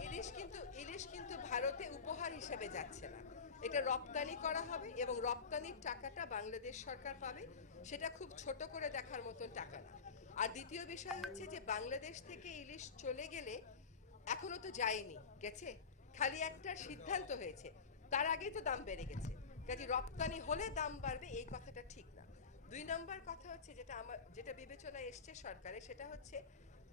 ইলিশ কিন্তু ইলিশ কিন্তু ভারতে উপহার হিসেবে যাচ্ছে না। এটা রপ্তানি করা হবে এবং রপ্তানির টাকাটা বাংলাদেশ সরকার পাবে। সেটা খুব ছোট করে দেখার মতন টাকা না। আর দ্বিতীয় বিষয় হচ্ছে যে, বাংলাদেশ থেকে ইলিশ চলে গেলে এখনও তো যায়নি। গেছে? খালি একটা সিদ্ধান্ত হয়েছে। তার আগেই তো দাম বেড়ে গেছে। কাজে রপ্তানি হলে দাম বাড়বে, এই কথাটা ঠিক না। দুই নম্বর কথা হচ্ছে যেটা আমার, যেটা বিবেচনায় এসছে সরকারে সেটা হচ্ছে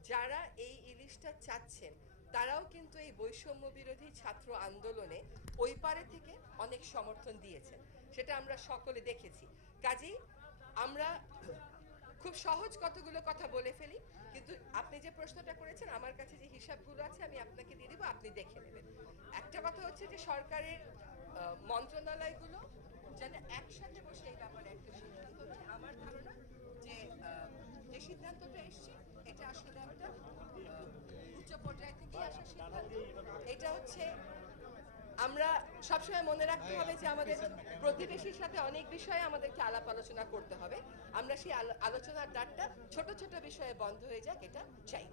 যারা এই ইলিশটা চাচ্ছেন, তারাও কিন্তু এই বৈষম্য বিরোধী ছাত্র আন্দোলনে ওই পারে থেকে অনেক সমর্থন দিয়েছেন। সেটা আমরা সকলে দেখেছি। কাজেই আমরা খুব সহজ কতগুলো কথা বলে ফেলি, কিন্তু আপনি যে প্রশ্নটা করেছেন, আমার কাছে যে হিসাবগুলো আছে, আমি আপনাকে দিয়ে দেবো, আপনি দেখে নেবেন। একটা কথা হচ্ছে যে সরকারের মন্ত্রণালয়গুলো যেন একসাথে বসে এই ব্যাপারে একটা সিদ্ধান্ত আমার ধারণা যে যে সিদ্ধান্তটা এসছে এটা আসলে একটা আহ, উচ্চ পর্যায় থেকে আসা সিদ্ধান্ত এটা হচ্ছে আমরা সবসময় মনে রাখতে হবে যে আমাদের প্রতিবেশীর সাথে অনেক বিষয়ে আমাদেরকে আলাপ আলোচনা করতে হবে। আমরা সেই আলো- আলোচনার দ্বারটা ছোট ছোট বিষয়ে বন্ধ হয়ে যাক, এটা চাই।